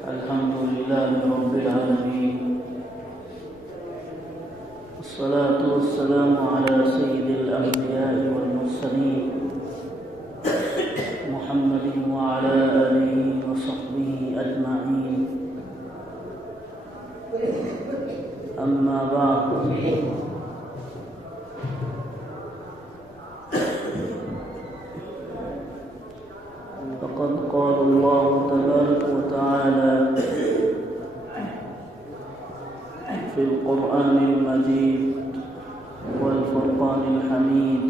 الحمد لله رب العالمين، والصلاة والسلام على سيد الأنبياء والمرسلين محمد وعلى آله وصحبه أجمعين. أما بعد، فقد قال الله تبارك وتعالى في القرآن المجيد والفرقان الحميد: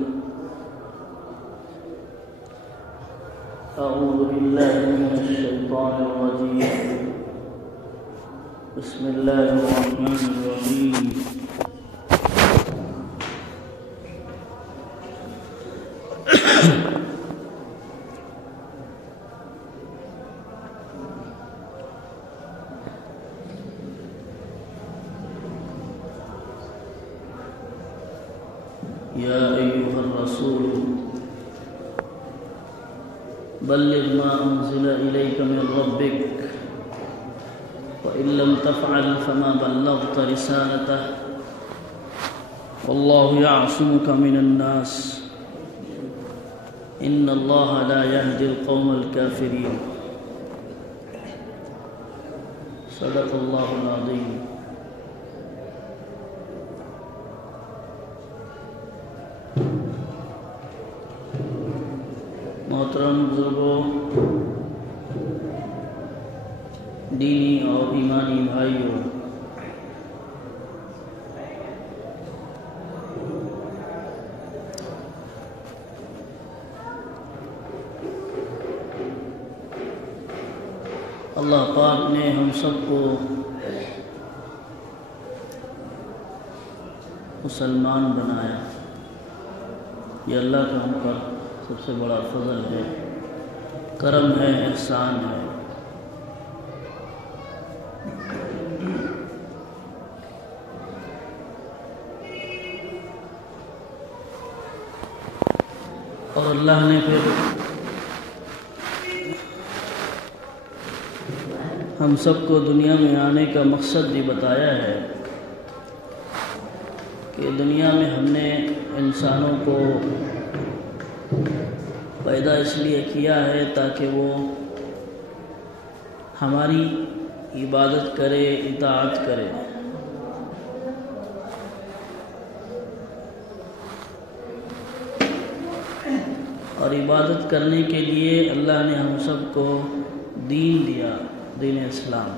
أعوذ بالله من الشيطان الرجيم، بسم الله الرحمن الرحيم. يا أيها الرسول بلغ ما أنزل إليك من ربك وإن لم تفعل فما بلغت رسالته والله يعصمك من الناس إن الله لا يهدي القوم الكافرين. صدق الله العظيم. محترم بزرگوں، دینی اور ایمانی بھائیوں، اللہ پاک نے ہم سب کو مسلمان بنایا. یہ اللہ کا ہم پر سب سے بڑا فضل ہے، کرم ہے، احسان ہے. اور اللہ نے پھر ہم سب کو دنیا میں آنے کا مقصد بھی بتایا ہے کہ دنیا میں ہم نے انسانوں کو پیدا اس لیے کیا ہے تاکہ وہ ہماری عبادت کرے، اطاعت کرے. اور عبادت کرنے کے لیے اللہ نے ہم سب کو دین دیا، دین اسلام.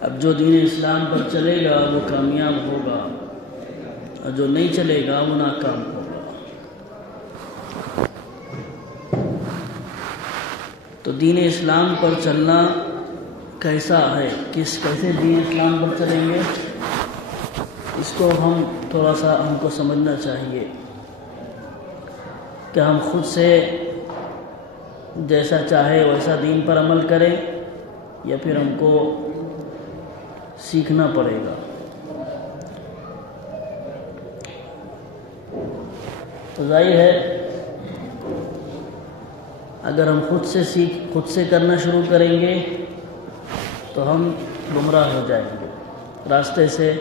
اب جو دین اسلام پر چلے گا وہ کامیاب ہوگا، اور جو نہیں چلے گا وہ ناکام ہوگا. تو دین اسلام پر چلنا کیسا ہے، کیسے دین اسلام پر چلیں گے، اس کو ہم تھوڑا سا ہم کو سمجھنا چاہیے کہ ہم خود سے جیسا چاہے ویسا دین پر عمل کریں یا پھر ہم کو سیکھنا پڑے گا. تو ظاہر ہے اگر ہم خود سے کرنا شروع کریں گے تو ہم گمراہ ہو جائیں گے، راستے سے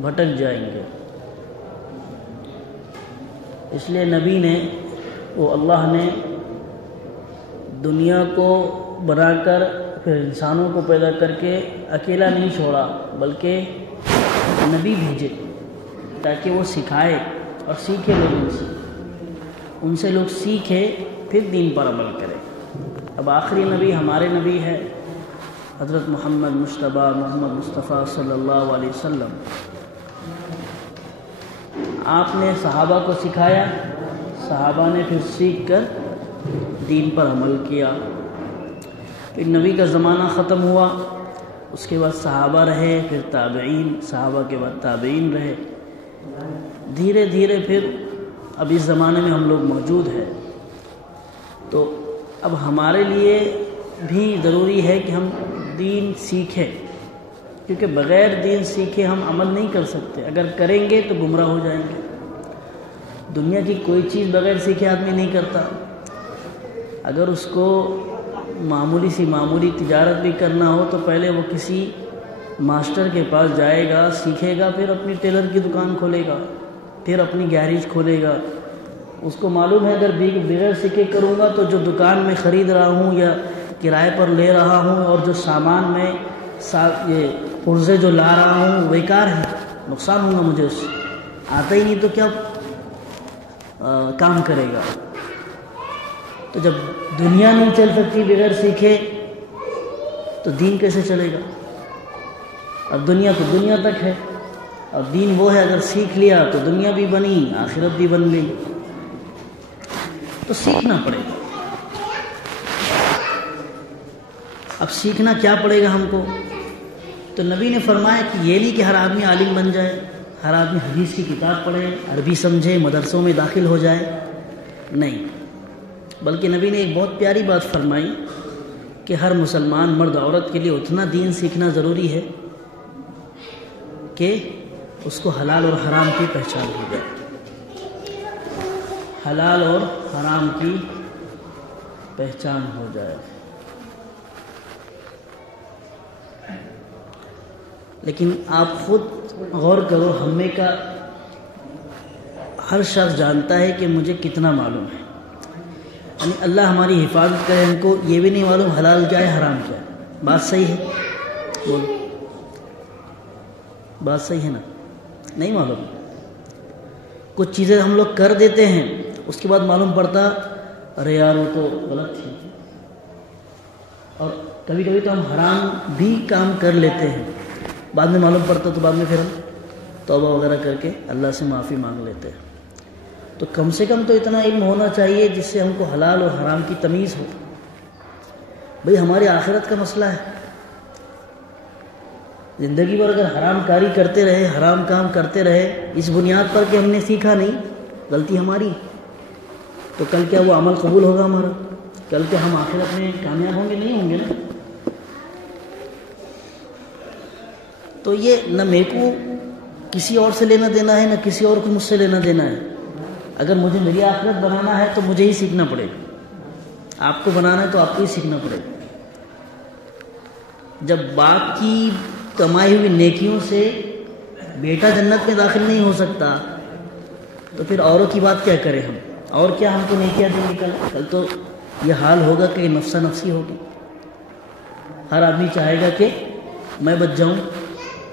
بھٹک جائیں گے. اس لیے نبی نے اللہ نے دنیا کو بنا کر پھر انسانوں کو پیدا کر کے اکیلا نہیں چھوڑا، بلکہ نبی بھیجے تاکہ وہ سکھائے اور سیکھے لوگوں سے، ان سے لوگ سیکھے پھر دین پر عمل کرے. اب آخری نبی ہمارے نبی ہے حضرت محمد مصطفیٰ صلی اللہ علیہ وسلم. آپ نے صحابہ کو سکھایا، صحابہ نے پھر سیکھ کر دین پر عمل کیا. پھر نبی کا زمانہ ختم ہوا، اس کے بعد صحابہ رہے، پھر تابعین، صحابہ کے بعد تابعین رہے. دھیرے دھیرے پھر اب اس زمانے میں ہم لوگ موجود ہیں. تو اب ہمارے لیے بھی ضروری ہے کہ ہم دین سیکھیں، کیونکہ بغیر دین سیکھے ہم عمل نہیں کر سکتے. اگر کریں گے تو گمراہ ہو جائیں گے. دنیا کی کوئی چیز بغیر سیکھے آدمی نہیں کرتا. اگر اس کو معمولی تجارت بھی کرنا ہو تو پہلے وہ کسی ماسٹر کے پاس جائے گا، سیکھے گا، پھر اپنی ٹیلر کی دکان کھولے گا، پھر اپنی گیریج کھولے گا۔ اس کو معلوم ہے اگر بغیر سیکھے کروں گا تو جو دکان میں خرید رہا ہوں یا کرائے پر لے رہا ہوں اور جو سامان میں یہ پرزے جو لا رہا ہوں بیکار ہے، نقصان ہوگا مجھے، اس سے آتا ہی نہیں تو کیا کام کرے گا۔ تو جب دنیا نہیں چل سکتی بغیر سیکھے تو دین کیسے چلے گا؟ اب دنیا تو دنیا تک ہے، اب دین وہ ہے اگر سیکھ لیا تو دنیا بھی بنی، آخرت بھی بن گئی۔ تو سیکھنا پڑے گا۔ اب سیکھنا کیا پڑے گا ہم کو؟ تو نبی نے فرمایا کہ یہ نہیں کہ ہر آدمی عالم بن جائے، ہر آدمی حدیث کی کتاب پڑھے، عربی سمجھے، مدرسوں میں داخل ہو جائے، نہیں، بلکہ نبی نے ایک بہت پیاری بات فرمائی کہ ہر مسلمان مرد عورت کے لیے اتنا دین سیکھنا ضروری ہے کہ اس کو حلال اور حرام کی پہچان ہو جائے، حلال اور حرام کی پہچان ہو جائے۔ لیکن آپ خود غور کرو، ہمیں کا ہر شخص جانتا ہے کہ مجھے کتنا معلوم ہے، یعنی اللہ ہماری حفاظت کرے، ہم کو یہ بھی نہیں معلوم حلال کیا ہے حرام کیا ہے۔ بات صحیح ہے؟ بولو، بات صحیح ہے نا؟ نہیں معلوم۔ کچھ چیزیں ہم لوگ کر دیتے ہیں، اس کے بعد معلوم پڑتا ارے یار وہ تو غلط تھی، اور کبھی کبھی تو ہم حرام بھی کام کر لیتے ہیں، بعد میں معلوم پڑتا تو بعد میں پھر ہم توبہ وغیرہ کر کے اللہ سے معافی مانگ لیتے ہیں۔ تو کم سے کم تو اتنا علم ہونا چاہیے جس سے ہم کو حلال اور حرام کی تمیز ہو۔ بھئی ہماری آخرت کا مسئلہ ہے، زندگی بھر اگر حرام کاری کرتے رہے، حرام کام کرتے رہے، اس بنیاد پر کہ ہم نے سیکھا نہیں، غلطی ہماری، تو کل کیا وہ عمل قبول ہوگا ہمارا؟ کل کیا ہم آخرت میں کامیاب ہوں گے؟ نہیں ہوں گے نا۔ تو یہ نہ میرے کو کسی اور سے لینا دینا ہے، نہ کسی اور کو مجھ سے لینا دینا ہے۔ اگر مجھے میری آخرت بنانا ہے تو مجھے ہی سیکھنا پڑے گا، آپ کو بنانا ہے تو آپ کو ہی سیکھنا پڑے گا۔ جب باپ کی کمائی ہوئی نیکیوں سے بیٹا جنت میں داخل نہیں ہو سکتا تو پھر اوروں کی بات کیا کریں ہم؟ اور کیا ہم کو نیکیاں دیں گے؟ کل تو یہ حال ہوگا کہ نفسا نفسی ہوگی، ہر آدمی چاہے گا کہ میں بچ جاؤں،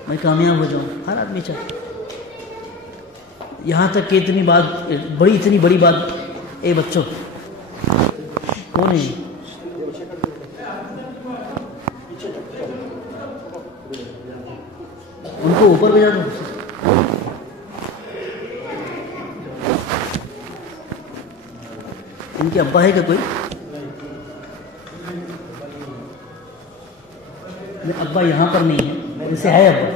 میں کامیاب ہو جاؤں، ہر آدمی چاہے۔ یہاں تک کہ اتنی بڑی بات، اے بچوں کون ہے؟ ان کو اوپر بھیجا دو۔ ان کے ابا ہے کیا کوئی؟ ابا یہاں پر نہیں ہے، ان سے ہے ابا؟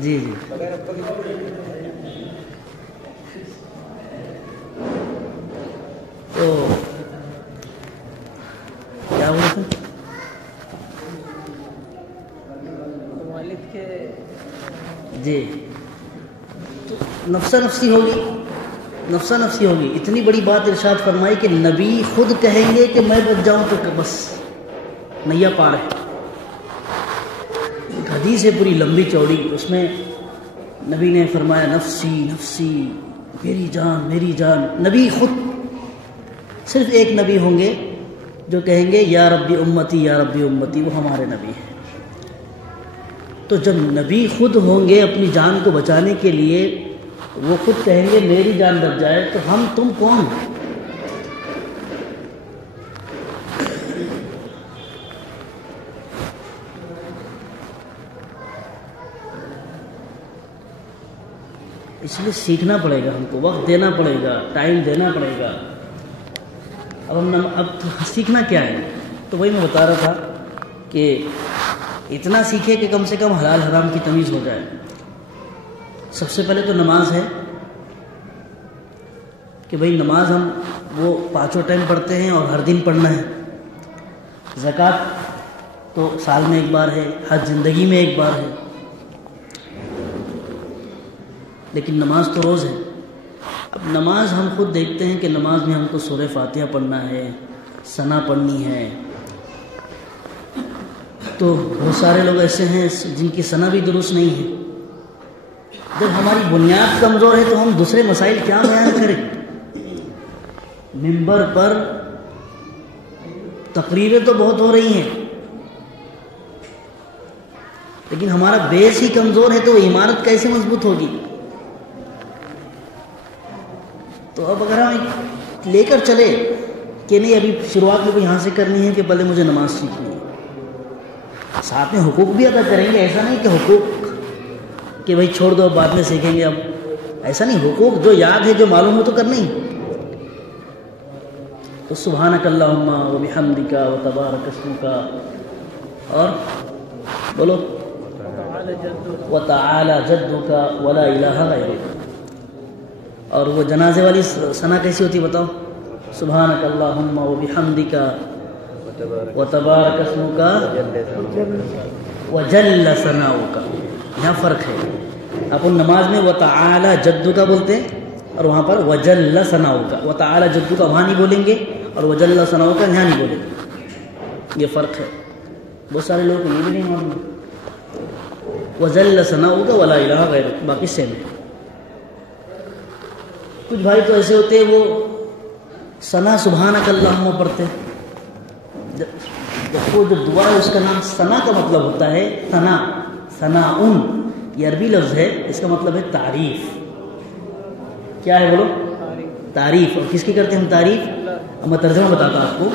جی جی، تو کیا ہوا تھا؟ جی، تو نفسا نفسی ہوگی، اتنی بڑی بات ارشاد فرمائی کہ نبی خود کہیں گے کہ میں بچ جاؤں تو بس نیا پار ہے۔ ایک حدیث ہے پوری لمبی چوڑی، اس میں نبی نے فرمایا نفسی نفسی، میری جان میری جان۔ نبی خود، صرف ایک نبی ہوں گے جو کہیں گے یا ربی امتی یا ربی امتی، وہ ہمارے نبی ہیں۔ تو جب نبی خود ہوں گے اپنی جان کو بچانے کے لیے، وہ خود کہیں گے میری جان بچ جائے، تو ہم تم کون؟ اس لیے سیکھنا پڑے گا، ہم کو وقت دینا پڑے گا، ٹائم دینا پڑے گا۔ اب سیکھنا کیا ہے؟ تو وہی میں بتا رہا تھا کہ اتنا سیکھے کہ کم سے کم حلال حرام کی تمیز ہو جائے۔ سب سے پہلے تو نماز ہے کہ بھئی نماز ہم وہ 5 ٹائم پڑھتے ہیں اور ہر دن پڑھنا ہے۔ زکوٰۃ تو سال میں ایک بار ہے، حج زندگی میں ایک بار ہے، لیکن نماز تو روز ہے۔ اب نماز ہم خود دیکھتے ہیں کہ نماز میں ہم کو سورہ فاتحہ پڑھنا ہے، ثنا پڑھنی ہے، تو بہت سارے لوگ ایسے ہیں جن کی ثنا بھی درست نہیں ہے۔ جب ہماری بنیاد کمزور ہے تو ہم دوسرے مسائل کیا بیان کریں؟ ممبر پر تقریریں تو بہت ہو رہی ہیں، لیکن ہمارا بیس ہی کمزور ہے تو عمارت کیسے مضبوط ہوگی؟ تو اب اگر ہم لے کر چلے کہ نہیں ابھی شروعات میں یہاں سے کرنی ہے کہ پہلے مجھے نماز سیکھنی ہے، ساتھ میں حقوق بھی ادا کریں گے، ایسا نہیں کہ حقوق کہ بھائی چھوڑ دو بعد میں سیکھیں گے، اب ایسا نہیں، حقوق جو یاد ہے جو معلوم ہو تو کرنا ہی۔ تو سبحانک اللہم و بحمدک و تبارک اسمک، اور بولو وتعالی جدک ولا الہ غیرک۔ اور وہ جنازے والی ثنا کیسی ہوتی بتاؤ؟ سبحانک اللہم و بحمدک و تبارک اسمک و جل ثناؤک۔ یہاں فرق ہے، اپن نماز میں وتعالی جدک بولتے ہیں اور وہاں پر وجل ثناؤک، وتعالی جدک وہاں نہیں بولیں گے اور وجل ثناؤک یہاں نہیں بولیں گے، یہ فرق ہے۔ بہت سارے لوگوں کو یہ بھی نہیں معلوم، وجل ثناؤک ولا الہ غیرک، باقی سیم ہے۔ کچھ بھائی تو ایسے ہوتے ہیں وہ ثنا سبحانک اللہم پڑھتے ہیں، وہ جو دعا ہے اس کا نام ثنا کا مطلب ہوتا ہے ثنا، ثناء، یہ عربی لفظ ہے، اس کا مطلب ہے تعریف۔ کیا ہے بولو؟ تعریف۔ اور کس کی کرتے ہیں ہم تعریف؟ اب میں ترجمہ بتاتا ہوں آپ کو،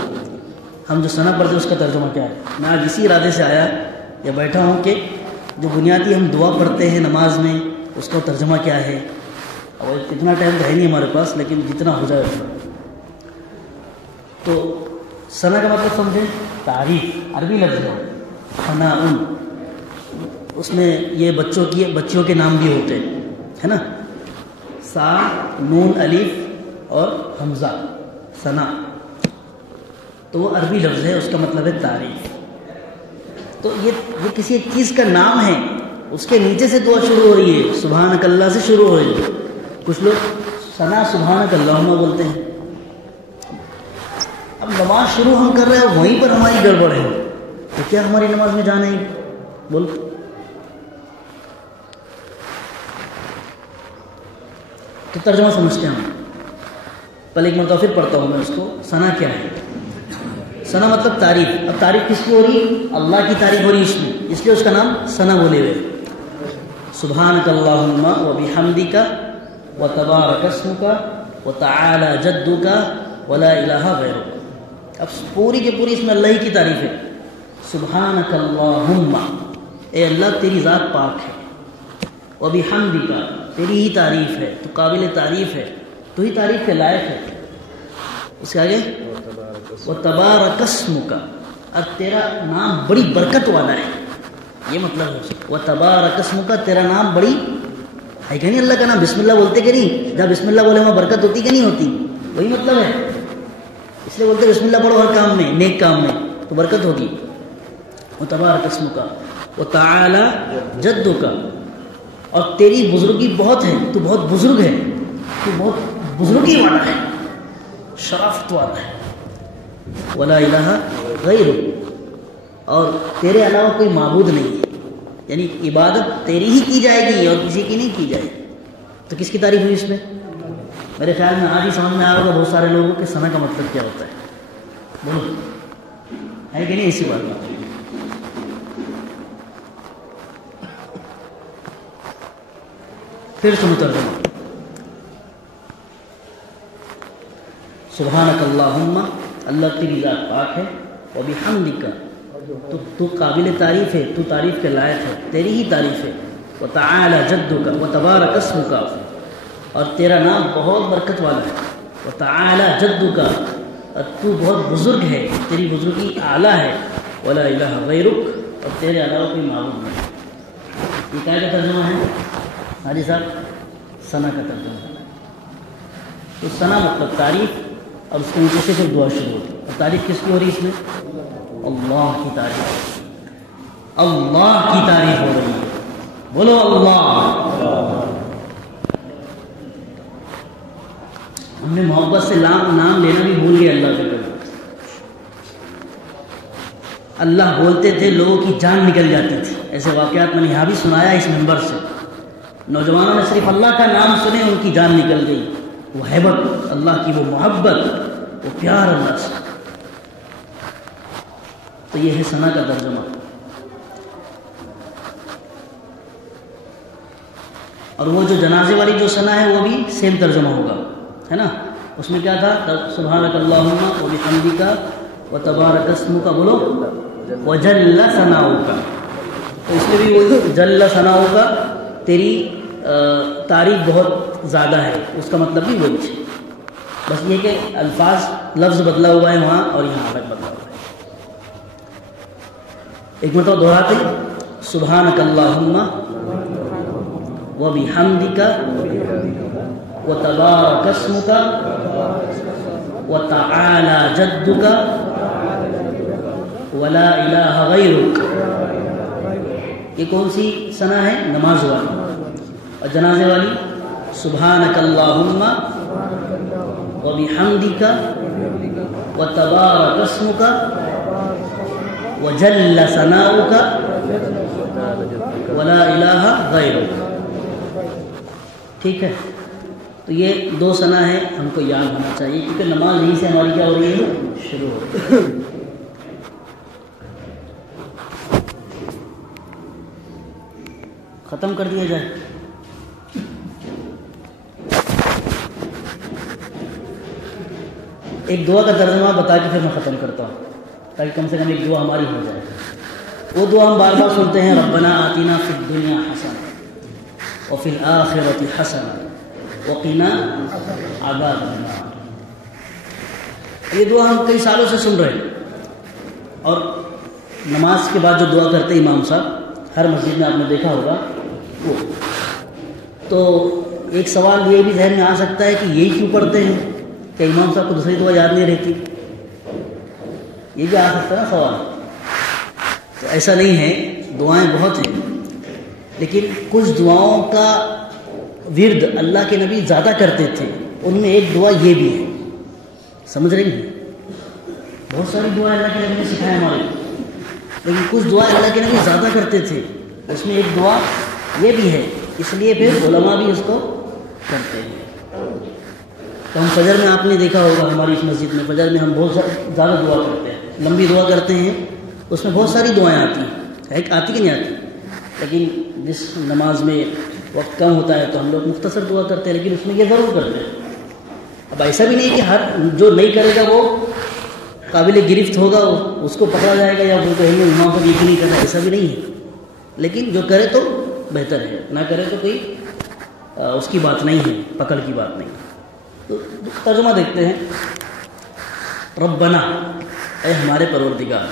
ہم جو ثنا پڑھتے ہیں اس کا ترجمہ کیا ہے۔ میں آج اسی ارادے سے آیا یا بیٹھا ہوں کہ جو بنیادی ہم دعا پڑھتے ہیں نماز میں اس کا ترجمہ کیا ہے، اور اتنا ٹائم تو ہے نہیں ہمارے پاس، لیکن جتنا ہو جائے اتنا۔ تو ثنا کا مطلب سمجھیں، تعریف، عربی لفظ ہے ثناء، اس میں یہ بچیوں کے نام بھی ہوتے ہیں، ہے نا، سا نون الف اور حمزہ، ثنا، تو وہ عربی لفظ ہے، اس کا مطلب ہے تعریف۔ تو یہ کسی ایک چیز کا نام ہے، اس کے نیچے سے دعا شروع ہو رہی ہے، سبحانک اللہ سے شروع ہو رہی ہے۔ کچھ لوگ ثنا سبحانک اللہم بولتے ہیں۔ اب نماز شروع ہم کر رہے ہیں، وہیں پر ہماری گڑبڑ ہے، تو کیا ہماری نماز میں جانا ہے؟ بول۔ تو ترجمہ سمجھتے ہیں ہم، پہلے ایک مرتبہ پھر پڑھتا ہوں میں اس کو۔ ثنا کیا ہے؟ ثنا مطلب تعریف۔ اب تعریف کس کی ہو رہی ہے؟ اللہ کی تعریف ہو رہی ہے اس میں، اس لیے اس کا نام ثنا بولے ہوئے۔ سبحانک اللہم و بحمدک و تبارک اسمک و تعالی جدک ولا الہ غیرک۔ اب پوری کی پوری اس میں اللہ ہی کی تعریف ہے۔ سبحانک اللہم، اے اللہ تیری ذات پاک ہے، و بحمدک، تیری ہی تعریف ہے، تو قابل تعریف ہے، تو ہی تعریف کے لائق ہے۔ اس کے آگے وتبارک اسمک، اور تیرا نام بڑی برکت والا ہے، یہ مطلب ہے وتبارک اسمک، تیرا نام بڑی ہے کہ نہیں؟ اللہ کا نام بسم اللہ بولتے کہ نہیں؟ جب بسم اللہ بولے وہاں برکت ہوتی کہ نہیں ہوتی؟ وہی مطلب ہے، اس لیے بولتے بسم اللہ پڑھو ہر کام میں، نیک کام میں تو برکت ہوگی۔ وتبارک اسمک وتعالی جدک، اور تیری بزرگی بہت ہے، تو بہت بزرگ ہے، تو بہت بزرگی والا ہے، شرافت والا ہے۔ ولا الہ غیرک، اور تیرے علاوہ کوئی معبود نہیں ہے، یعنی عبادت تیری ہی کی جائے گی اور کسی کی نہیں کی جائے گی۔ تو کس کی تعریف ہوئی اس میں؟ میرے خیال میں آج ہی سمجھ میں آ رہا ہوگا بہت سارے لوگوں کے ثنا کا مطلب کیا ہوتا ہے، بولو ہے کہ نہیں؟ اسی بات میں پھر سنو ترجمہ۔ سبحانک اللہم، اللہ تیری ذات پاک ہے، و بحمدک، تو قابل تعریف ہے، تو تعریف کے لائق ہے، تیری ہی تعریف ہے۔ وتعالی جدک و تبارک اسمک، اور تیرا نام بہت برکت والا ہے۔ وتعالی جدک، اور تو بہت بزرگ ہے، تیری بزرگی اعلیٰ ہے۔ ولا الہ غیرک، اور تیرے علاوہ کوئی معبود نہیں۔ یہ کیا کا ترجمہ ہے حاجی صاحب؟ ثنا کا ترجمہ ہے۔ تو ثنا مطلب تعریف، اور اس کے نیچے سے پھر دعا شروع ہوتی ہے۔ اور تعریف کس کی ہو رہی ہے اس میں؟ اللہ کی تعریف، اللہ کی تعریف ہو رہی ہے، بولو اللہ۔ ہم نے محبت سے نام لینا بھی بھول گئے اللہ کا کبھی. اللہ بولتے تھے لوگوں کی جان نکل جاتی تھی. ایسے واقعات میں نے یہاں بھی سنایا اس منبر سے. نوجوانوں نے صرف اللہ کا نام سنے ان کی جان نکل گئی. وہ ہیبت اللہ کی، وہ محبت، وہ پیار اللہ سے. تو یہ ہے ثنا کا ترجمہ. اور وہ جو جنازے والی جو ثنا ہے وہ بھی سیم ترجمہ ہوگا، ہے نا. اس میں کیا تھا؟ سبحانک اللہم و بحمدک و تبارک اسمک، بولو، وجل ثناؤک. تو اس میں بھی وہ جل ثناؤک، تیری تعریف بہت زیادہ ہے، اس کا مطلب بھی وہی ہے. بس یہ کہ الفاظ لفظ بدلا ہوا ہے وہاں اور یہاں حرف بدلا ہوا ہے. ایک مرتبہ دہراتے ہیں، سبحانک اللہم و بحمدک و تبارک اسمک و تعالی جدک ولا الہ غیرک. یہ کون سی ثنا ہے؟ نماز والی. اور جنازے والی سبحانک اللہم و بحمدک و تبارک اسمک و جل ثناؤک ولا الہ غیرک. ٹھیک ہے. تو یہ دو ثنا ہے، ہم کو یاد ہونا چاہیے کیونکہ نماز یہیں سے ہماری کیا ہو رہی ہے؟ شروع ہو رہی ہے. ختم کر دیا جائے. ایک دعا کا ترجمہ بتا کے پھر میں ختم کرتا ہوں تاکہ کم سے کم ایک دعا ہماری ہو جائے. وہ دعا ہم بار بار سنتے ہیں، ربنا آتنا فی الدنیا حسنہ وفی الآخرۃ حسنہ وقنا عذاب النار. یہ دعا ہم کئی سالوں سے سن رہے ہیں. اور نماز کے بعد جو دعا کرتے ہیں امام صاحب، ہر مسجد میں آپ نے دیکھا ہوگا وہ. تو ایک سوال یہ بھی ذہن میں آ سکتا ہے کہ یہی کیوں پڑھتے ہیں؟ کہ امام صاحب کو دوسری دعا یاد نہیں رہتی؟ یہ بھی آ سکتا ہے نا سوال. تو ایسا نہیں ہے، دعائیں بہت ہیں، لیکن کچھ دعاؤں کا ورد اللہ کے نبی زیادہ کرتے تھے. ان میں ایک دعا یہ بھی ہے. سمجھ رہی ہیں؟ بہت ساری دعائیں اللہ کے نبی نے سکھائے ہمارے، لیکن کچھ دعائیں اللہ کے نبی زیادہ کرتے تھے. اس میں ایک دعا یہ بھی ہے، اس لیے پھر علماء بھی اس کو کرتے ہیں. تو ہم فجر میں آپ نے دیکھا ہوگا ہماری اس مسجد میں، فجر میں ہم بہت زیادہ دعا کرتے ہیں، لمبی دعا کرتے ہیں. اس میں بہت ساری دعائیں آتی ہیں، ایک آتی کہ نہیں آتی. لیکن جس نماز میں وقت کم ہوتا ہے تو ہم لوگ مختصر دعا کرتے ہیں، لیکن اس میں یہ ضرور کرتے ہیں. اب ایسا بھی نہیں کہ ہر جو نہیں کرے گا وہ قابل گرفت ہوگا، اس کو پکڑا جائے گا یا وہ کہیں گے امام کو یہ نہیں کرنا، ایسا بھی نہیں ہے. لیکن جو کرے تو بہتر ہے، نہ کرے تو کوئی اس کی بات نہیں ہے، پکڑ کی بات نہیں. تو ترجمہ دیکھتے ہیں. ربنا، اے ہمارے پروردگار.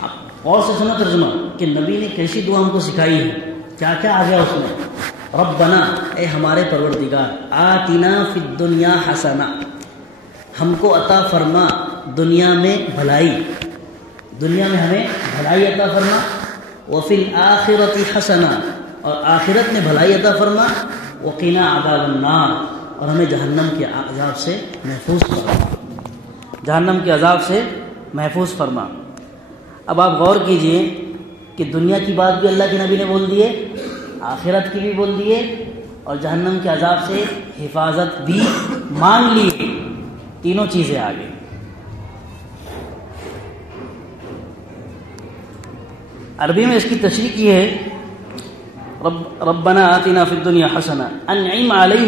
آپ اور سے سنا ترجمہ کہ نبی نے کیسی دعا ہم کو سکھائی ہے، کیا کیا آ گیا اس میں. ربنا، اے ہمارے پروردگار. آتنا فی الدنیا حسنہ، ہم کو عطا فرما دنیا میں بھلائی، دنیا میں ہمیں بھلائی عطا فرما. وفی الآخرۃ حسنہ، اور آخرت میں بھلائی عطا فرما. وقنا عذاب النار، اور ہمیں جہنم کے عذاب سے محفوظ فرما، جہنم کے عذاب سے محفوظ فرما. اب آپ غور کیجئے کہ دنیا کی بات بھی اللہ کے نبی نے بول دیے، آخرت کی بھی بول دیے، اور جہنم کے عذاب سے حفاظت بھی مانگ لی. تینوں چیزیں آ گئی. عربی میں اس کی تشریح کی ہے، ربنا آتنا فی الدنیا حسنہ انعم علیہ